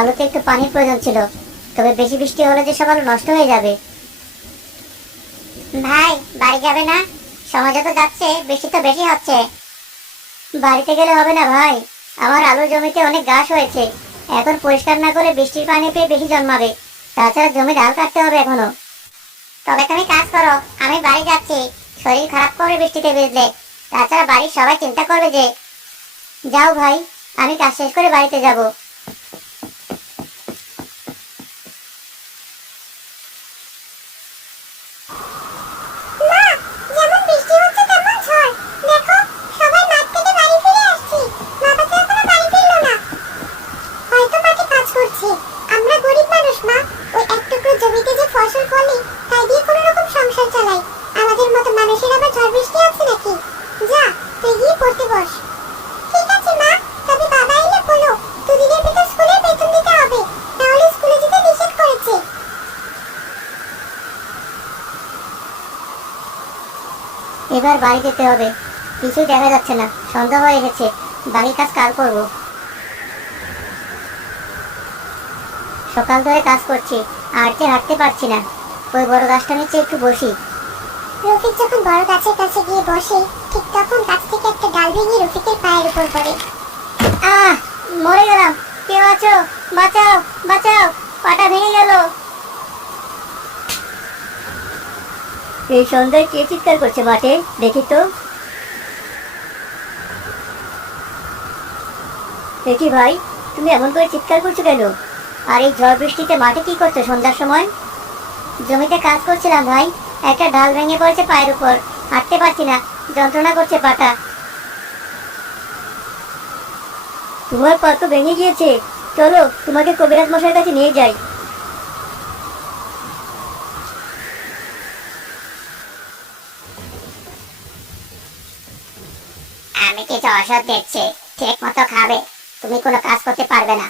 আলুতে একটু পানির প্রয়োজন ছিল। তবে বেশি বৃষ্টি হলে যে সব আলু নষ্ট হয়ে যাবে। ভাই, বাড়ি যাবে না? সময় যত যাচ্ছে, বৃষ্টি তো বেশি হচ্ছে। বাড়িতে গেলে হবে না ভাই। আমার আলু জমিতে অনেক ঘাস হয়েছে। এখন পরিষ্কার না করে বৃষ্টির পানি পেয়ে বেশি জন্মাবে। তাছাড়া জমি ডাল কাটতে হবে এখনও। তবে তুমি কাজ করো, আমি বাড়ি যাচ্ছি। শরীর খারাপ করে বৃষ্টিতে ভিজলে। তাছাড়া বাড়ির সবাই চিন্তা করবে যে, যাও ভাই, আমি কাজ শেষ করে বাড়িতে যাব মা যেমন বৃষ্টি হচ্ছে তেমন ঝড় দেখো সবাই মাঠ থেকে বাড়ি ফিরে আসছি বাবা তো এখনও বাড়ি ফিরলো না হয়তো মাঠে কাজ করছে আমরা গরিব মানুষ মা ওই এক টুকরো জমিতে যে ফসল ফলি তাই দিয়ে কোনো রকম সংসার চালাই আমাদের মতো মানুষের আবার ঝড় বৃষ্টি আছে নাকি যা তুই গিয়ে পড়তে বস। ঠিক আছে, মা। তবে বাবা এলে বলো দুদিনের ভিতর স্কুলের বেতন দিতে হবে। তাহলে স্কুলে যেতে নিষেধ করেছে। এবার বাড়ি যেতে হবে। কিছুই দেখা যাচ্ছে না। সন্ধ্যা হয়ে গেছে। বাড়ির কাজ কাল করব। সকাল ধরে কাজ করছি। আর হাঁটতে পারছি না। ওই বড় গাছটা নিচে একটু বসি। রফিক যখন বড় গাছের কাছে গিয়ে বসে ঠিক তখন গাছ থেকে একটা ডাল ভেঙে রফিকের পায়ের উপর পড়ে। আহ, মরে গেলাম। কেউ আছো বাঁচাও বাঁচাও। পাটা ভেঙে গেল। এই সন্ধ্যায় কে চিৎকার করছে মাঠে দেখি তো। দেখি ভাই, তুমি এমন করে চিৎকার করছ কেন? আর এই ঝড় বৃষ্টিতে মাঠে কি করছ সন্ধ্যার সময়? জমিতে কাজ করছিলাম ভাই, একটা ডাল ভেঙে পড়েছে পায়ের উপর। হাঁটতে পারছি না। যন্ত্রণা করছে পাটা। তোমার পা তো ভেঙে গিয়েছে। চলো তোমাকে কবিরাজ মশাইয়ের কাছে নিয়ে যাই। আমি কিছু ওষুধ দিচ্ছি। ঠিক মতো খাবে। তুমি কোনো কাজ করতে পারবে না।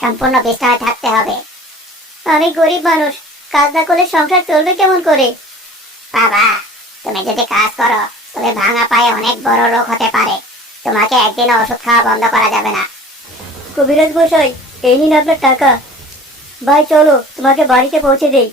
সম্পূর্ণ বিশ্রামে থাকতে হবে। আমি গরিব মানুষ। কাজ না করলে সংসার চলবে কেমন করে? বাবা তুমি যদি কাজ করো তবে ভাঙা পায়ে অনেক বড় রোগ হতে পারে। তোমাকে একদিন ওষুধ খাওয়া বন্ধ করা যাবে না। কবিরাজ মশাই, এই নিন আপনার টাকা। ভাই, চলো, তোমাকে বাড়িতে পৌঁছে দেই।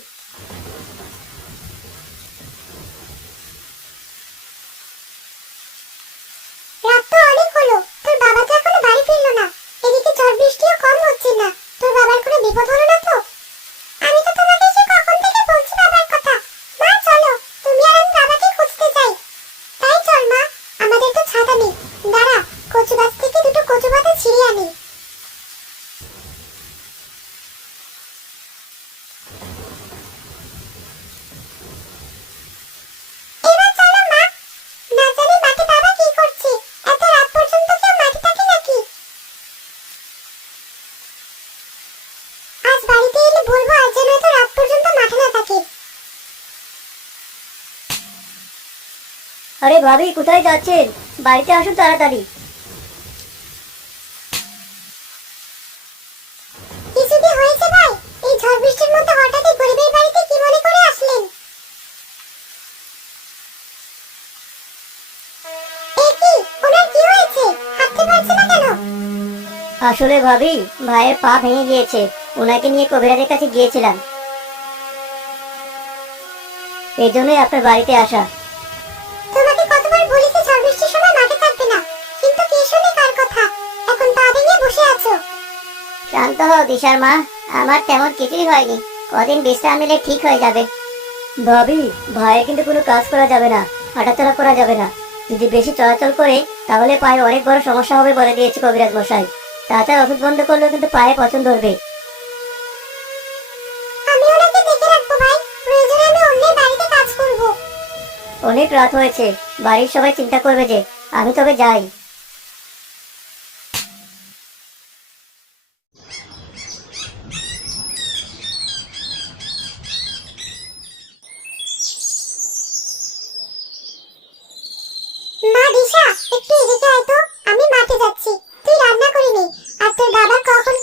আরে ভাবি কোথায় যাচ্ছেন? বাড়িতে আসুন তাড়াতাড়ি। কিছু কি হয়েছে ভাই? এই ঝড় বৃষ্টির মধ্যে হঠাৎই গরিবের বাড়িতে কি মনে করে আসলেন? এ কি? ওনার কি হয়েছে? হাঁটতে পারছে না কেন? আসলে ভাবি ভাইয়ের পা ভেঙে গিয়েছে। ওনাকে নিয়ে কবিরাজের কাছে গিয়েছিলাম। এই জন্যই আপনার বাড়িতে আসা। দিশার মা আমার তেমন কিছুই হয়নি। কদিন বিশ্রাম নিলে ঠিক হয়ে যাবে। ভাবি ভাইয়ের কিন্তু কোনো কাজ করা যাবে না হাঁটাচলা করা যাবে না। যদি বেশি চলাচল করে তাহলে পায়ে অনেক বড় সমস্যা হবে বলে দিয়েছে কবিরাজ মশাই। তাছাড়া ওষুধ বন্ধ করলেও কিন্তু পায়ে পছন্দ ধরবে। অনেক রাত হয়েছে বাড়ির সবাই চিন্তা করবে যে আমি তবে যাই। আমি মাঠে যাচ্ছি। তুই রান্না করে নে আর তোর বাবার কখন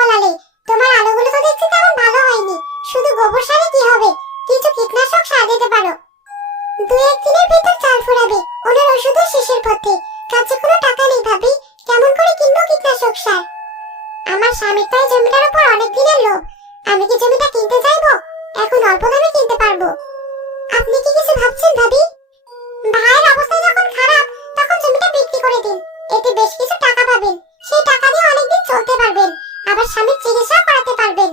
ফলালে তোমার আলুগুলো তো দেখছি তেমন ভালো হয়নি। শুধু গোবর সারে কি হবে? কিছু কীটনাশক সার দিতে পারো। দুই একদিনের ভিতর চাল ফুরাবে। ওনার ওষুধের শেষের পথে। কাছে কোনো টাকা নেই ভাবি। কেমন করে কিনবো কীটনাশক সার? আমার স্বামীর তো জমিটার উপর অনেক দিনের লোভ। আমি কি জমিটা কিনতে চাইব? এখন অল্প দামে কিনতে পারব। আপনি কি কিছু ভাবছেন ভাবি? ভাইয়ের অবস্থা যখন খারাপ, তখন জমিটা বিক্রি করে দিন। এতে বেশ কিছু টাকা পাবেন। সেই টাকা দিয়ে অনেকদিন চলতে পারবেন। আবার স্বামীর চিকিৎসা করাতে পারবেন।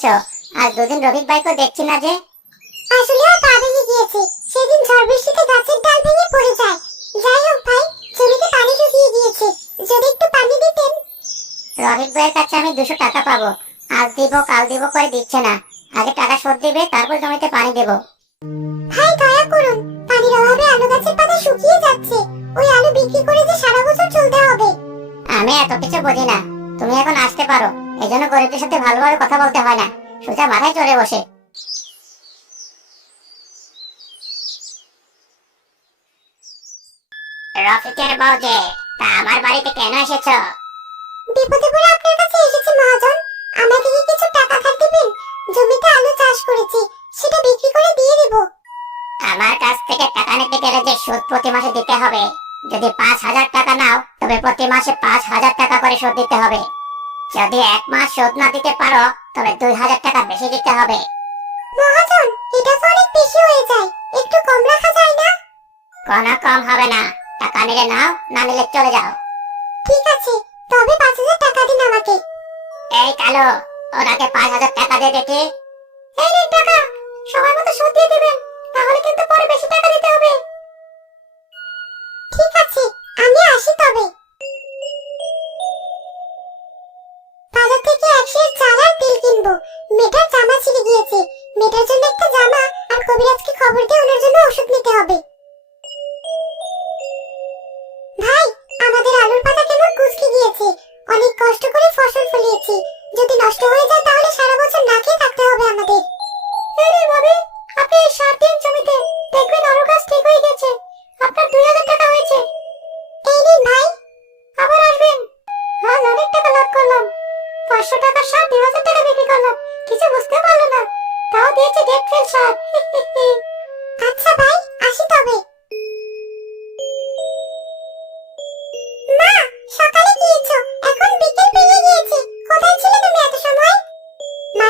এসেছ আজ দুদিন রফিক ভাইকে দেখছি না যে। আসলে ও পা ভেঙে গিয়েছে। সেদিন ঝড় বৃষ্টিতে গাছের ডাল ভেঙে পড়ে যায়। যাই হোক ভাই, জমিতে পানি শুকিয়ে গিয়েছে। যদি একটু পানি দিতেন। রফিক ভাইয়ের কাছে আমি দুশো টাকা পাবো। আজ দিব, কাল দিব করে দিচ্ছে না। আগে টাকা শোধ দিবে, তারপর জমিতে পানি দেবো। ভাই, দয়া করুন। পানির অভাবে আলু গাছের পাতা শুকিয়ে যাচ্ছে। ওই আলু বিক্রি করে যে সারা বছর চলতে হবে। আমি এত কিছু বুঝি না। তুমি এখন আসতে পারো। এই জন্য গরিবদের সাথে ভালোভাবে কথা বলতে হয় না। সোজা মাথায় চড়ে বসে। রফিকের বউ যে তা আমার বাড়িতে কেন এসেছ? বিপদে পড়ে আপনার কাছে এসেছি মহাজন। আমাকে কি কিছু টাকা ধার দিবেন? জমিতে আলু চাষ করেছি সেটা বিক্রি করে দিয়ে দিব। আমার কাছ থেকে টাকা নিতে গেলে যে সুদ প্রতি মাসে দিতে হবে যদি পাঁচ হাজার টাকা নাও তবে প্রতি মাসে পাঁচ হাজার টাকা করে সুদ দিতে হবে। যদি এক মাস সুদ না দিতে পারো তবে দুই হাজার টাকা বেশি দিতে হবে। মহাজন এটা তো অনেক বেশি হয়ে যায়। একটু কম রাখা যায় না? কোনো কম হবে না। টাকা নিলে নাও না নিলে চলে যাও। ঠিক আছে তবে পাঁচ হাজার টাকা দিন আমাকে। এই কালো ওনাকে পাঁচ হাজার টাকা দিয়ে দেখি। এই নিন টাকা সময় মতো সুদ দিয়ে দিবেন তাহলে কিন্তু পরে বেশি টাকা দিতে হবে। ঠিক আছে আমি আসি তবে। কিনবো মেয়েটার জামা ছিঁড়ে গিয়েছে। মেয়েটার জন্য একটা জামা আর কবিরাজকে খবর দিয়ে ওনার জন্য ওষুধ নিতে হবে। ভাই, আমাদের আলুর পাতা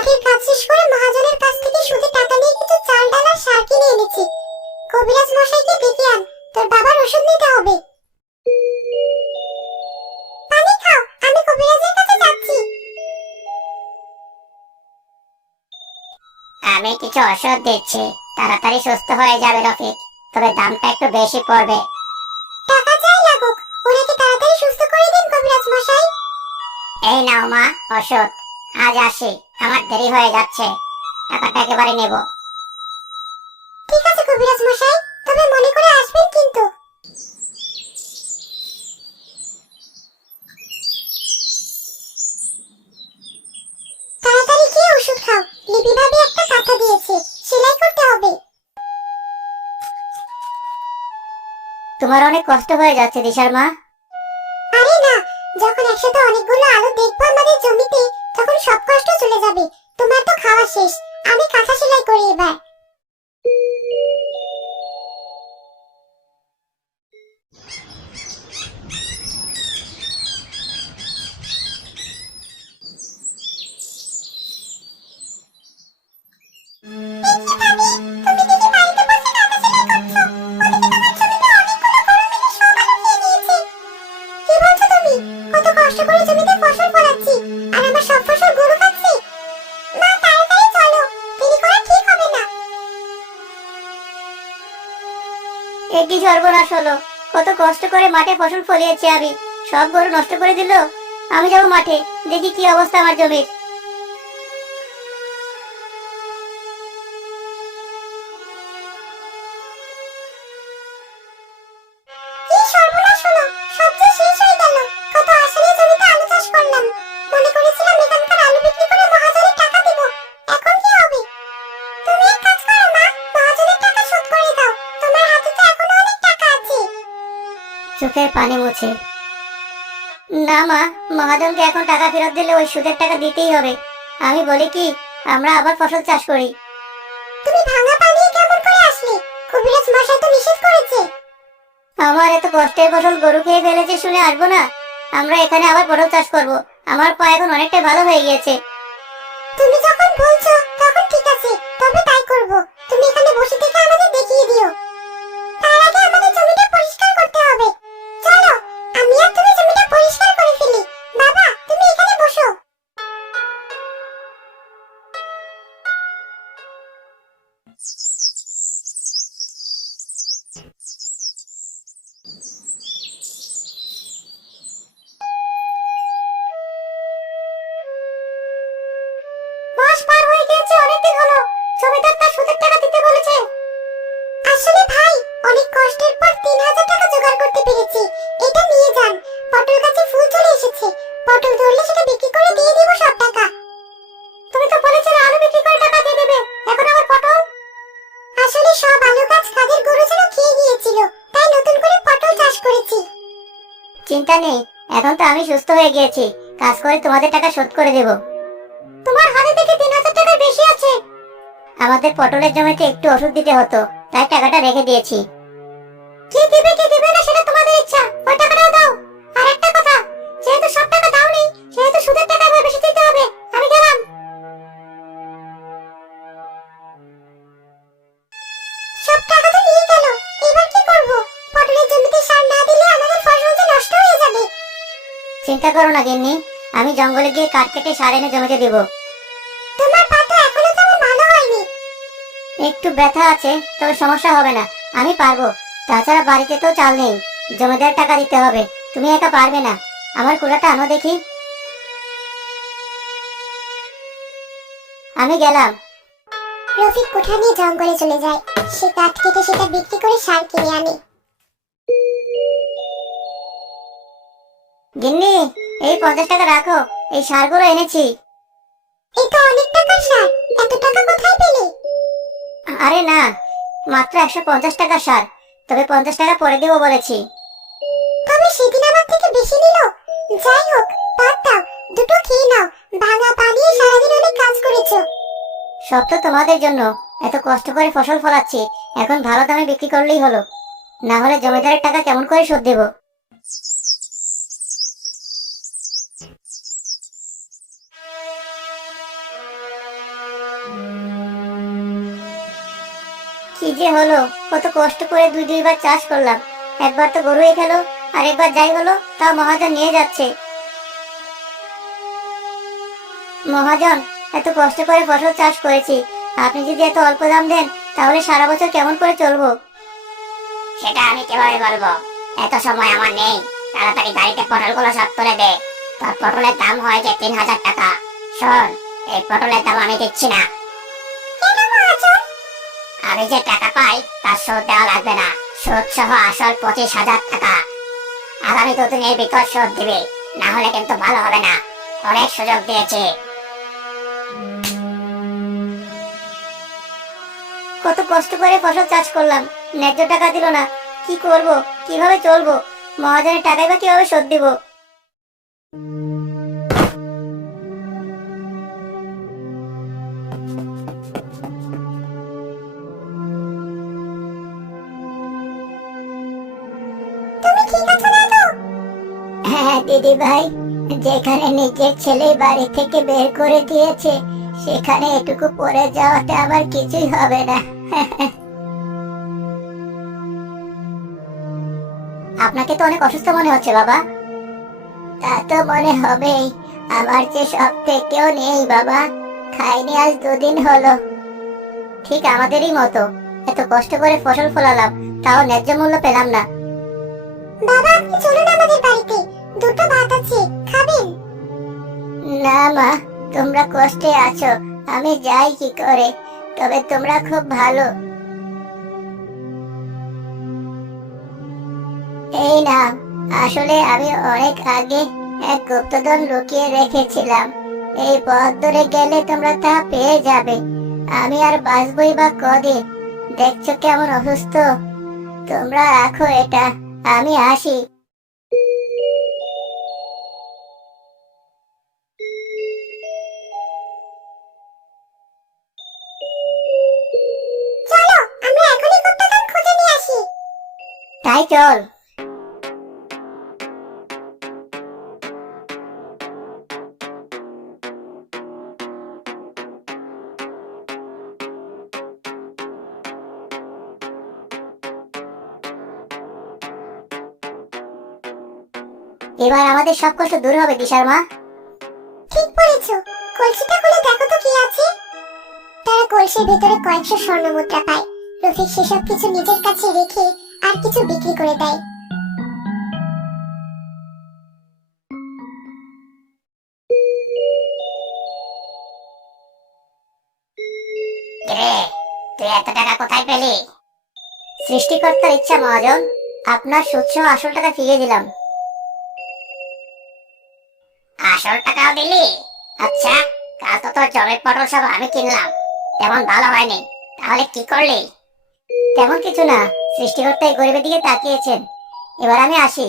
মাঠের কাজ শেষ করে মহাজনের কাছ থেকে সুদে টাকা নিয়ে কিছু চাল ডাল আর সার কিনে এনেছি। কবিরাজ মশাইকে ডেকে আন তোর বাবার ওষুধ নিতে হবে। পানি খাও আমি কবিরাজের কাছে যাচ্ছি। আমি কিছু ওষুধ দিচ্ছি তাড়াতাড়ি সুস্থ হয়ে যাবে রফিক তবে দামটা একটু বেশি পড়বে। টাকা চাই লাগুক ওনাকে তাড়াতাড়ি সুস্থ করে দিন কবিরাজ মশাই। এই নাও মা ওষুধ আজ আসি। আমার দেরি হয়ে যাচ্ছে। টাকাটা একেবারে নেব। ঠিক আছে কবিরাজ মশাই তবে মনে করে আসবেন কিন্তু। তাড়াতাড়ি খেয়ে ওষুধ খাও। লিপি ভাবি একটা কাঁথা দিয়েছে সেলাই করতে হবে। তোমার অনেক কষ্ট হয়ে যাচ্ছে দিশার মা। আরে না যখন একসাথে অনেকগুলো আলু দেখব আমাদের জমিতে তখন সব কষ্ট চলে যাবে। তোমার তো খাওয়া শেষ। আমি কাঁথা সেলাই করি এবার। এ কি সর্বনাশ হলো। কত কষ্ট করে মাঠে ফসল ফলিয়েছি আমি। সব গরু নষ্ট করে দিল? আমি যাব মাঠে, দেখি কি অবস্থা আমার জমির। চোখের পানি মুছে। না মা মহাজনকে এখন টাকা ফেরত দিলে ওই সুদের টাকা দিতেই হবে। আমি বলি কি আমরা আবার ফসল চাষ করি। তুমি ভাঙা পানি কেমন করে আসলে? কবিরাজ মশাই তো নিষেধ করেছে। আমার এত কষ্টের ফসল গরু খেয়ে ফেলেছে শুনে আসব না? আমরা এখানে আবার পটল চাষ করব। আমার পা এখন অনেকটাই ভালো হয়ে গিয়েছে। তুমি যখন বলছো তখন ঠিক আছে। তবে তাই করব। তুমি এখানে বসে থেকে আমাদের দেখিয়ে দিও। তার আগে আমাদের জমিটা পরিষ্কার করতে হবে। আমি চিন্তা নেই, এখন তো আমি সুস্থ হয়ে গিয়েছি। কাজ করে তোমাদের টাকা শোধ করে দেব। তোমার হাতে থেকে তিন হাজার টাকার বেশি আছে। আমাদের পটলের জমিতে একটু ওষুধ দিতে হতো, তাই টাকাটা রেখে দিয়েছি। চিন্তা করো না গিন্নি। আমি জঙ্গলে গিয়ে কাঠ কেটে সার এনে জমিতে দেব। তোমার পা তো এখনও তেমন ভালো হয়নি। একটু ব্যথা আছে তবে সমস্যা হবে না। আমি পারব। তাছাড়া বাড়িতে তো চাল নেই। জমিদার টাকা দিতে হবে। তুমি একা পারবে না। আমার কুড়াটা আনো দেখি। আমি গেলাম। রফিক কোঠা নিয়ে জঙ্গলে চলে যায়। সে কাঠ কেটে সেটা বিক্রি করে সার কিনে আনে। গিন্নি এই পঞ্চাশ টাকা রাখো এই সারগুলো এনেছি। এই তো অনেক টাকার সার এত টাকা কোথায় পেলে? আরে না মাত্র একশো পঞ্চাশ টাকা সার তবে পঞ্চাশ টাকা পরে দেবো বলেছি। তবে সেদিন আমার থেকে বেশি নিল। যাই হোক বাদ দাও দুটো খেয়ে নাও। ভাঙা সারাদিন অনেক কাজ করেছ। সব তো তোমাদের জন্য এত কষ্ট করে ফসল ফলাচ্ছি এখন ভালো দামে বিক্রি করলেই হলো। না হলে জমিদারের টাকা কেমন করে শোধ দেবো? যে হলো, কত কষ্ট করে দুই দুইবার চাষ করলাম। একবার তো গরুই খেলো আর একবার যাই হলো, তাও মহাজন নিয়ে যাচ্ছে। মহাজন, এত কষ্ট করে ফসল চাষ করেছি, আপনি যদি এত অল্প দাম দেন, তাহলে সারা বছর কেমন করে চলবো? সেটা আমি কীভাবে বলব? এত সময় আমার নেই, তাড়াতাড়ি গাড়িতে পটলগুলো সব তুলে দে। তোর পটলের দাম হয় যে তিন হাজার টাকা। শোন, এই পটলের দাম আমি দিচ্ছি না। কেন আমি যে টাকা পাই তার শোধ দেওয়া লাগবে না। সুদ সহ আসল পঁচিশ হাজার টাকা। আগামী দুদিনের ভিতর শোধ দিবে। না হলে কিন্তু ভালো হবে না। অনেক সুযোগ দিয়েছে। কত কষ্ট করে ফসল চাষ করলাম। ন্যায্য টাকা দিল না। কি করব? কীভাবে চলবো? মহাজনের টাকাই বা কীভাবে শোধ দিব? হ্যাঁ দিদি ভাই, যেখানে নিজের ছেলে বাড়ি থেকে বের করে দিয়েছে, সেখানে এটুকু পড়ে যাওয়াতে আমার কিছুই হবে না। আপনাকে তো অনেক অসুস্থ মনে হচ্ছে, বাবা। তা তো মনে হবেই, আমার যে সব থেকেও নেই, বাবা। খাইনি, আজ দুদিন হলো। ঠিক আমাদেরই মতো। এত কষ্ট করে ফসল ফলালাম, তাও ন্যায্য মূল্য পেলাম না। বাবা, আপনি চলুন আমাদের বাড়িতে। দুটো ভাত আছে খাবেন না মা, তোমরা কষ্টে আছো, আমি যাই কি করে, তবে তোমরা খুব ভালো। এই না, আসলে আমি অনেক আগে এক গুপ্তধন লুকিয়ে রেখেছিলাম। এই পথ ধরে গেলে তোমরা তা পেয়ে যাবে। আমি আর বাঁচবই বা কদিন দেখছ কেমন অসুস্থ? তোমরা রাখো এটা, আমি আসি। চল। এবার আমাদের সব কষ্ট দূর হবে, দিশার মা। ঠিক বলেছ। কলসিটা খুলে দেখো তো কি আছে। তারা কলসির ভেতরে কয়েকশো স্বর্ণ মুদ্রা পায়। রফিক সেসব কিছু নিজের কাছে রেখে আর কিছু বিক্রি করে দেয়। তুই এত টাকা কোথায় পেলি? সৃষ্টিকর্তার ইচ্ছা মহাজন আপনার সুচ্ছ আসল টাকা ফিরিয়ে দিলাম। আসল টাকাও দিলি? আচ্ছা কাল তো তোর জমের পটল সব আমি কিনলাম। তেমন ভালো হয়নি তাহলে কি করলি? তেমন কিছু না সৃষ্টিকর্তা এই গরিবের দিকে তাকিয়েছেন। এবার আমি আসি।